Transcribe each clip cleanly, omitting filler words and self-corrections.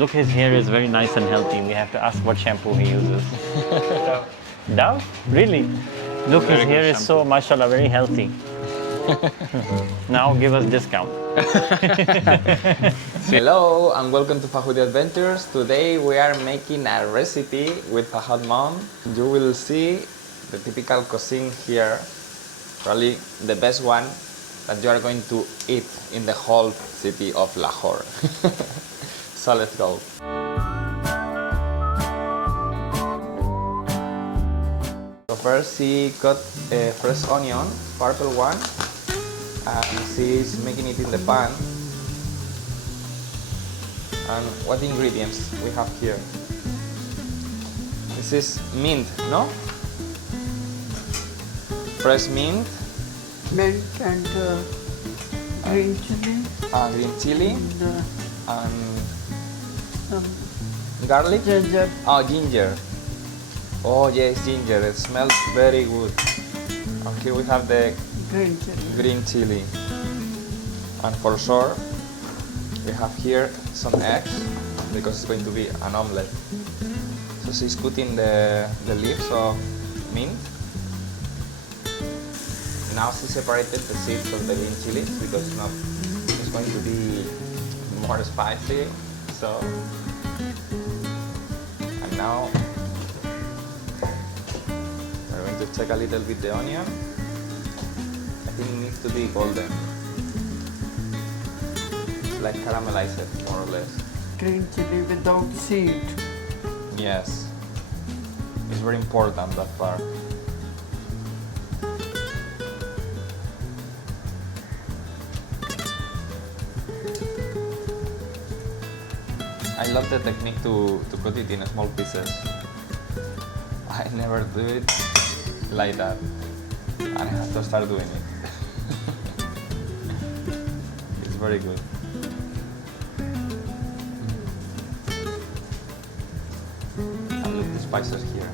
Look, his hair is very nice and healthy. We have to ask what shampoo he uses. Dove? Really? Look, his hair is so, mashallah, very healthy. Now give us discount. Hello and welcome to Fahoody Adventures. Today we are making a recipe with Fahad mom. You will see the typical cuisine here, probably the best one that you are going to eat in the whole city of Lahore. So let's go. So first she cut a fresh onion, purple one, and she's making it in the pan. And what ingredients we have here? This is mint, no? Fresh mint. Mint and green chili. Green chili. And Some garlic. ginger. Oh, ginger. Oh yes, ginger. It smells very good. And here we have the Green chili. green chili. And for sure, we have here some eggs because it's going to be an omelette. So she's cutting the leaves of mint. Now she separated the seeds of the green chilies because it's going to be more spicy. So, and now we're going to check a little bit the onion. I think it needs to be golden, like caramelized more or less. Green chili without seed. Yes, it's very important, that part. I love the technique to cut it in small pieces. I never do it like that, and I have to start doing it. It's very good. And look the spices here.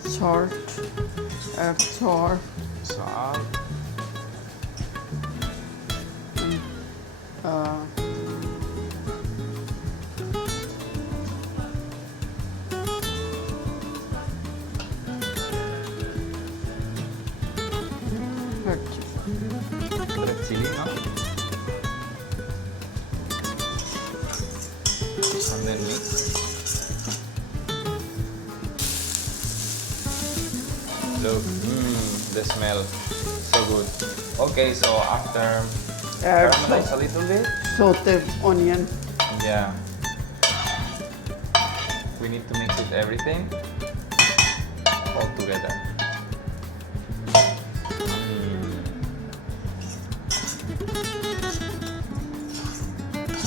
Salt. Add salt. Salt. Red chili, no? And then mix. Look, the smell, so good. Okay, so after Add caramelize a little bit, sauteed onion. yeah, we need to mix it everything all together.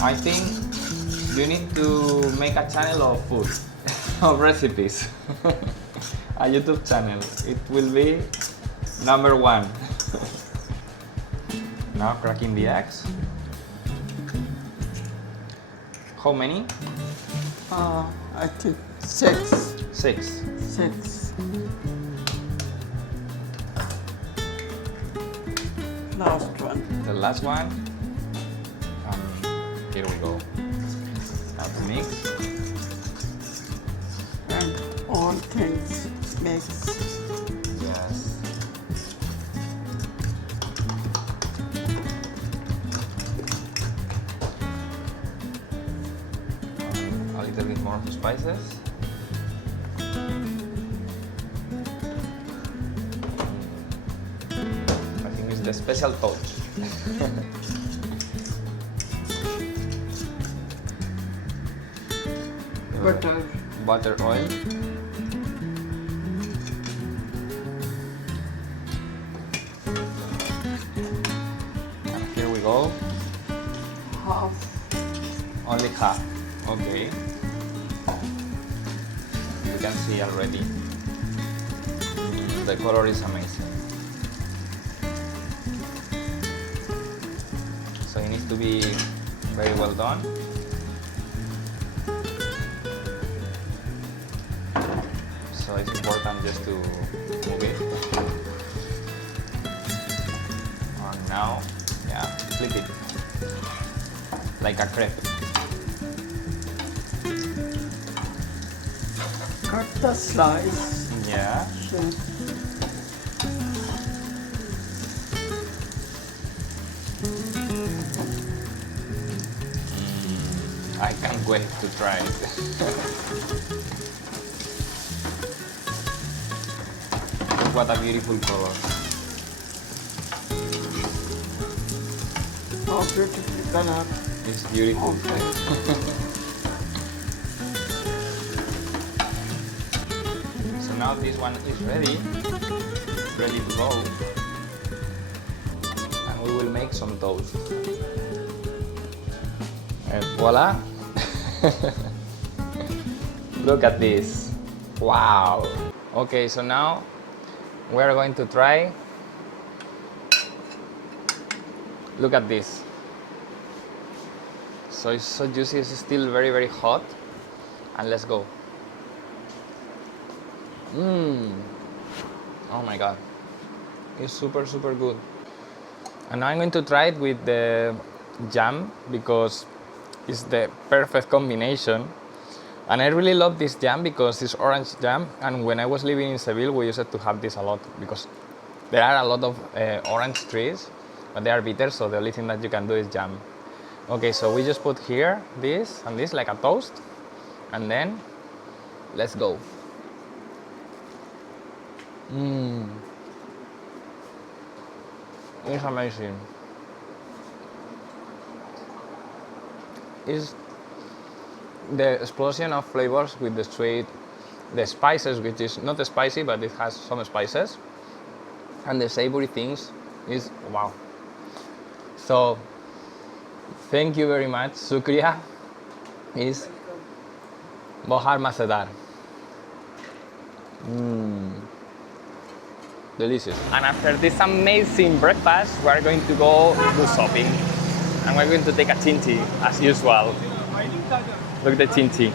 I think you need to make a channel of food, of recipes, a YouTube channel. It will be #1. Now cracking the eggs. How many? I think 6. 6. 6. Last one. The last one. Here we go. Now to mix. And all things mix. Yes. A little bit more of the spices. I think it's the special touch. Butter. Butter oil. And here we go. Half. Only half. Okay. You can see already. The color is amazing. So it needs to be very well done. So it's important just to move it. And now, yeah, flip it. like a crepe. Cut the slice. Yeah. I can't wait to try it. What a beautiful color. How beautiful color. It's beautiful. So now this one is ready to go. And we will make some toast. And voila! Look at this. Wow! Okay, so now we are going to try. Look at this. So it's so juicy, it's still very, very hot. And let's go. Oh my god. It's super, super good. And now I'm going to try it with the jam because it's the perfect combination. And I really love this jam because it's orange jam. And when I was living in Seville, we used to have this a lot because there are a lot of orange trees, but they are bitter, so the only thing that you can do is jam. Okay, so we just put here this and this like a toast, and then let's go. It's amazing. It's the explosion of flavors with the sweet, the spices, which is not spicy, but it has some spices, and the savory things is wow. So thank you very much. Shukriya is Bahar Masedar. Delicious. And after this amazing breakfast, we are going to go do shopping. And we're going to take a tinti as usual. Look at the tinti.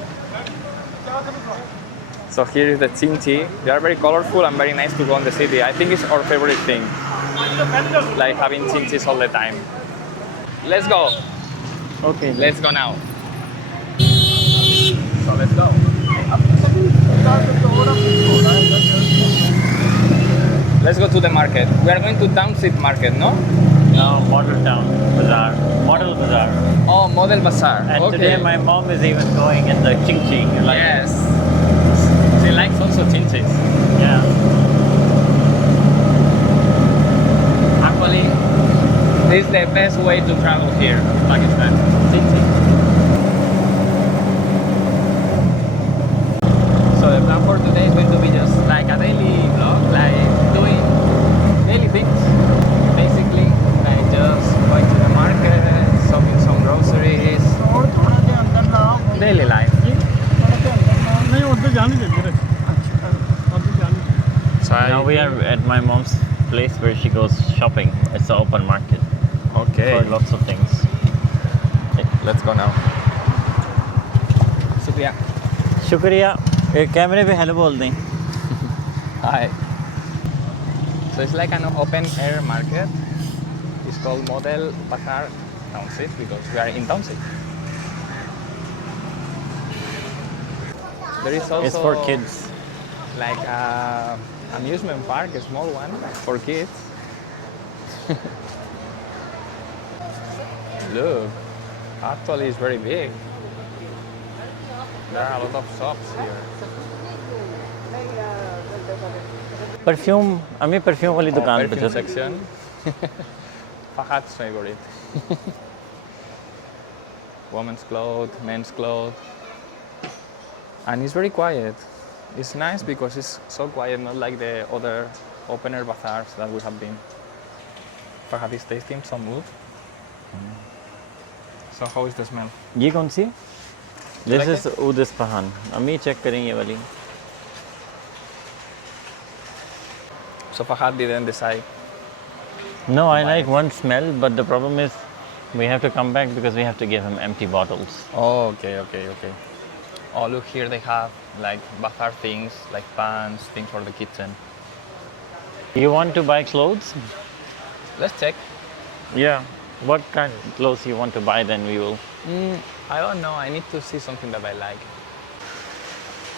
So here is the tinti. They are very colorful and very nice to go in the city. I think it's our favorite thing, like having tintis all the time. Let's go. Okay. Let's go now. So let's go. Let's go to the market. We are going to Township market, no? No, Model Town Bazaar. Model Bazaar. Oh, Model Bazaar. And okay. today my mom is even going in the Ching Ching. Like, Yes. She likes also tintis. yeah. Actually, this is the best way to travel here in Pakistan. Tinti. So the plan for today is going to be just like a daily vlog, like doing daily things. Basically, like just going to the market, shopping some groceries, daily life. So Now we are at my mom's place where she goes shopping. It's an open market okay. for lots of things. Let's go now. Shukriya. शुक्रिया कैमरे पे hello बोल दें. Hi. So it's like an open air market. It's called Model Bazaar Township because we are in Township. There is also It's for kids. like a amusement park, a small one for kids. Look, actually it's very big. There are a lot of shops here. Perfume हमें perfume वाली दुकान पे Perfume चल. section. Fahad's favorite. Women's clothes, men's clothes. And it's very quiet. It's nice because it's so quiet, not like the other open air bazaars that we have been. Fahad is tasting some wood. So how is the smell? ये कौन सी? You This like is Oud Isfahan. अम्मी check करें ये वाली. So Fahad didn't decide. No, I like one smell, but the problem is we have to come back because we have to give him empty bottles. Oh, okay. Oh, look here they have like bazaar things, like pans, things for the kitchen. You want to buy clothes? Let's check. Yeah. What kind of clothes you want to buy, then we will. I don't know. I need to see something that I like.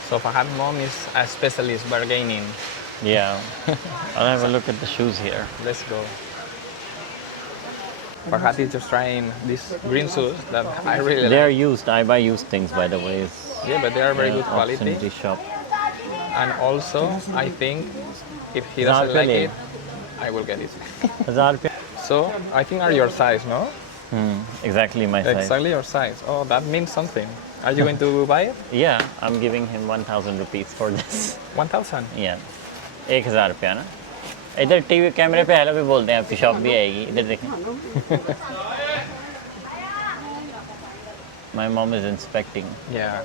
So Fahad mom is a specialist bargaining. Yeah. I'll have a look at the shoes here. Let's go. Fahad is just trying these green shoes that I really They are like. used. I buy used things, by the way. It's Yeah, but they are very good quality. Obscenity shop. And also, I think if he हजार doesn't like रुपए it, I will get it. 1000 रुपया. So I think are your size, no? Exactly my size. Exactly your size. Oh, that means something. Are you going to buy it? Yeah, I'm giving him 1000 rupees for this. 1,000. Yeah. 1000 रुपया ना. इधर TV कैमरे पे hello भी बोलते हैं, आपकी shop भी आएगी. इधर देखें. My mom is inspecting. Yeah.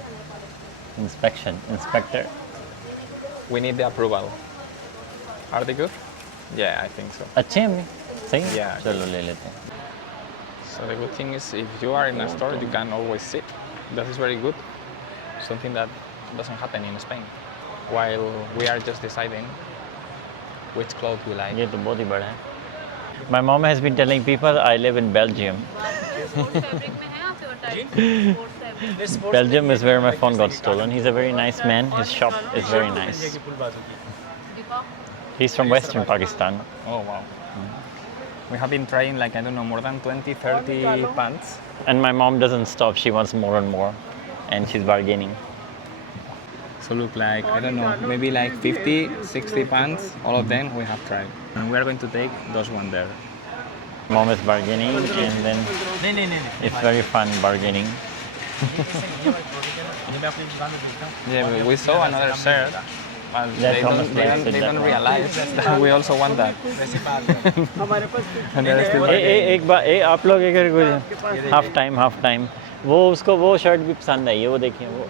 Inspector. We need the approval. Are they good? Yeah, I think so. अच्छे हैं सही हैं? Yeah. चलो ले लेते हैं. So the good thing is if you are in a store, you can always sit. That is very good. Something that doesn't happen in Spain. While we are just deciding which clothes we like. ये तो बहुत ही बड़ा है. My mom has been telling people I live in Belgium. Belgium is where my phone got stolen. He's a very nice man. His shop is very nice. He's from Western Pakistan. Oh, wow. We have been trying like, I don't know, more than 20, 30 pants. And my mom doesn't stop. She wants more and more. And she's bargaining. So look like, I don't know, maybe like 50, 60 pants. All of them we have tried. And we are going to take those one there. Mom is bargaining and then it's very fun bargaining. Yeah, we saw another shirt. But That they Thomas likes it, they that don't one. realize that we also want that. And they're still एक बार आप लोग एक half time वो उसको वो shirt भी पसंद आई है वो देखिए वो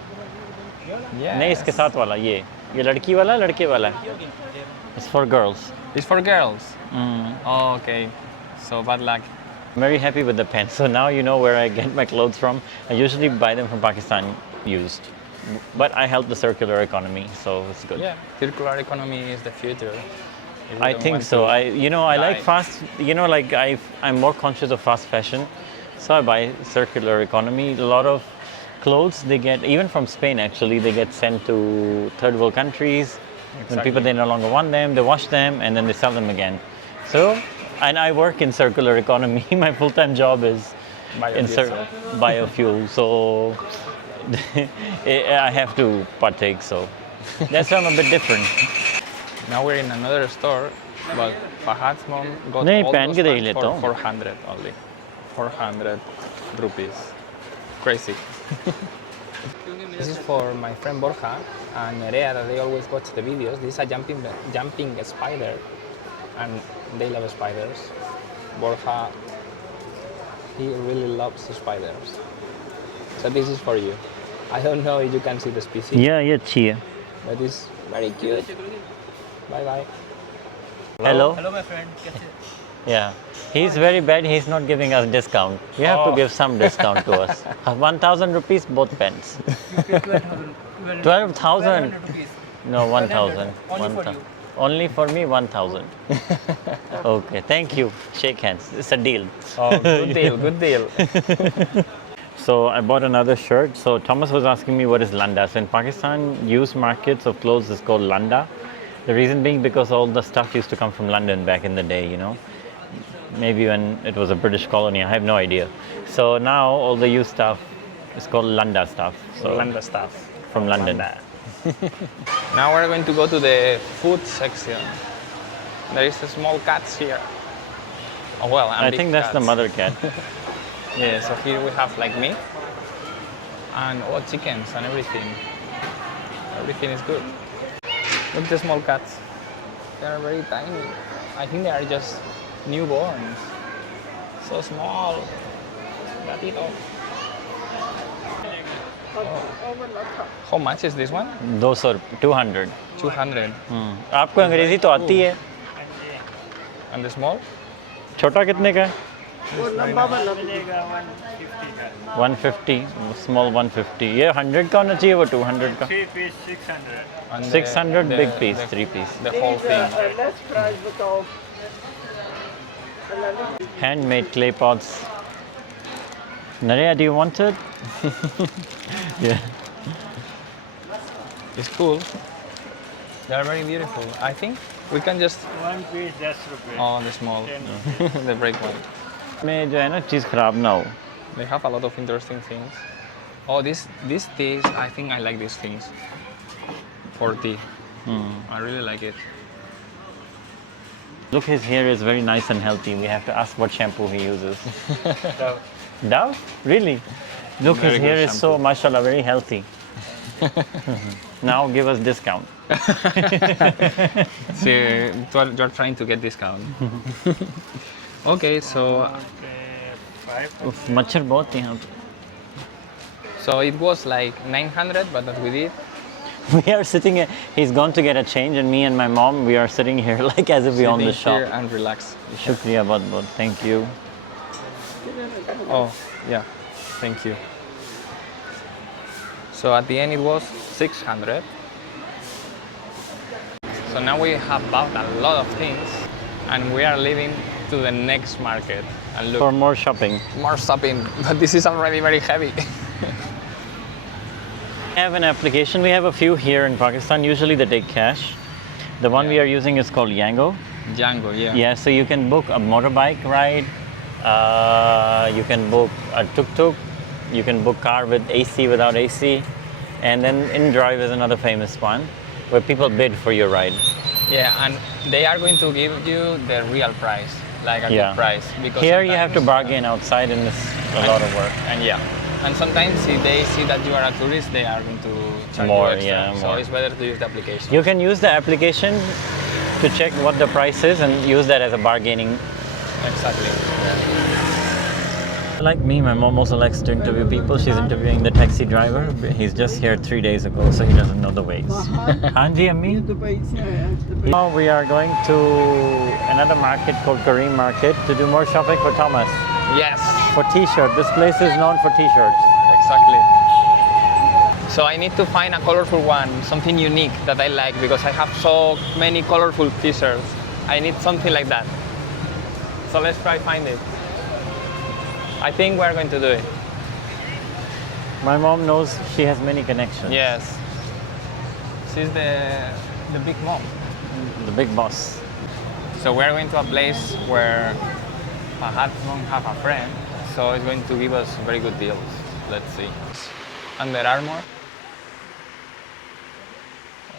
नहीं इसके साथ वाला ये लड़की वाला लड़के वाला It's for girls. It's for girls. Oh, okay. So bad luck. I'm very happy with the pants. So now you know where I get my clothes from. I usually buy them from Pakistan used. But I help the circular economy, so it's good. Yeah, circular economy is the future. If we I don't think want so. to I like die. fast. Like I'm more conscious of fast fashion, so I buy circular economy. A lot of clothes they get even from Spain. Actually, they get sent to third world countries. When people they no longer want them, they wash them and then they sell them again. So, and I work in circular economy. My full-time job is in biofuel. So I have to partake. So that's why I'm a bit different. Now we're in another store, but Fahad's mom got नहीं, all पहन those के देख pants लेता for हूँ. 400 only. 400 rupees. Crazy. This is for my friend Borja and Nerea that they always watch the videos. This is a jumping spider and they love spiders. Borja, he really loves spiders. So this is for you. I don't know if you can see the species, Yeah, ये अच्छी है. but it's very cute. Bye bye. Hello. Hello, my friend. Yeah. He's very bad. He's not giving us discount. You have to give some discount to us. 1,000 rupees both pens. 12,000. No, 1,000. Only for you. Only for me, 1,000. Okay, thank you. Shake hands. It's a deal. Oh, good deal, good deal. So I bought another shirt. So Thomas was asking me what is landa. So in Pakistan, used markets of clothes is called landa. The reason being because all the stuff used to come from London back in the day, Maybe when it was a British colony, I have no idea. So now all the used stuff is called landa stuff. So Landa stuff. from London. Now we're going to go to the food section. There is a small cats here. Oh well, and I big think that's the cats. mother cat. Yeah, so here we have like meat and chickens and everything. Everything is good. Look at the small cats. They are very tiny. I think they are just newborns. So small. Gatito. How much is this one? 200. 200. आपको अंग्रेजी तो आती है. And the small? छोटा कितने का है? वो लंबा वाला 150. Small 150. ये 100 का होना चाहिए वो 200 का. 3 piece 600. And 600 big piece, 3 piece. The whole thing. Less price बताओ. Handmade clay pots. Naria, do you want it? Yeah. It's cool. They are very beautiful. I think we can just... One piece, just rupees. Oh, the small, the break one. में जो है ना चीज़ खराब ना हो. They have a lot of interesting things. Oh, these teas, I think I like these things. For tea. I really like it. Look, his hair is very nice and healthy. We have to ask what shampoo he uses. Dove. Dove? Really? Look, Very his good hair is so, shampoo. mashallah, very healthy. Now give us discount. So you're trying to get discount. Okay, so Okay, 5. उफ, मच्छर बहुत हैं यहाँ पे. so it was like 900, but that we did. We are sitting here. He's gone to get a change, and me and my mom, we are sitting here like as if we own the Sitting shop. here and relax. Shukriya बहुत बहुत. Thank you. Oh, yeah. Thank you. So at the end it was 600. So now we have bought a lot of things and we are leaving to the next market. And look, For more shopping. more shopping, but this is already very heavy. We have an application. We have a few here in Pakistan. Usually they take cash. The one we are using is called Yango. Django, yeah. Yeah, so you can book a motorbike ride. You can book a tuk-tuk. You can book car with AC, without AC. And then InDrive is another famous one where people bid for your ride. Yeah, and they are going to give you the real price, like a Yeah. good price. Because Here you have to sometimes- bargain outside and it's a lot of work. And yeah, and sometimes if they see that you are a tourist, they are going to charge More, you extra. yeah, So more. it's better to use the application. You can use the application to check what the price is and use that as a bargaining. Exactly. Like me, my mom also likes to interview people. She's interviewing the taxi driver. He's just here 3 days ago, so he doesn't know the ways. Hanji, Ammi? Now we are going to another market called Kareem Market to do more shopping for Thomas. Yes, For t-shirt. This place is known for t-shirts. exactly. So I need to find a colorful one, something unique that I like because I have so many colorful t-shirts. I need something like that. So let's try find it. I think we're going to do it. My mom knows she has many connections. Yes. She's the big mom. The big boss. So we're going to a place where Fahad won't have a friend, so it's going to give us very good deals. Let's see. Under Armour.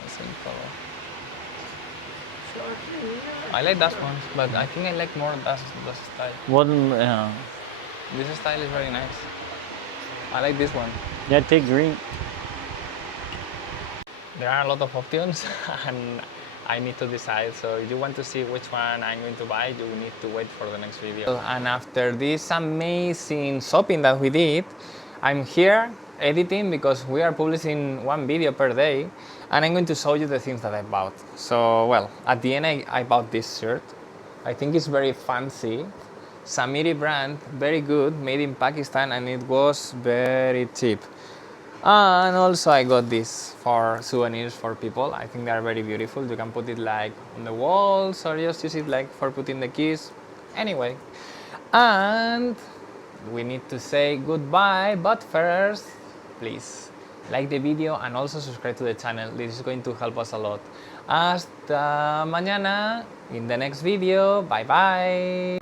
Same color. I like that one, but I think I like more that style. One, This style is very nice. I like this one. yeah, take green. There are a lot of options and I need to decide. So if you want to see which one I'm going to buy, you need to wait for the next video. And after this amazing shopping that we did, I'm here editing because we are publishing one video per day and I'm going to show you the things that I bought. So, well, at the end I bought this shirt. I think it's very fancy. Samiri brand, very good, made in Pakistan and it was very cheap. And also I got this for souvenirs for people. I think they are very beautiful. You can put it like on the walls or just use it like for putting the keys. Anyway, and we need to say goodbye, but first, please like the video and also subscribe to the channel. This is going to help us a lot. Hasta mañana in the next video. Bye bye.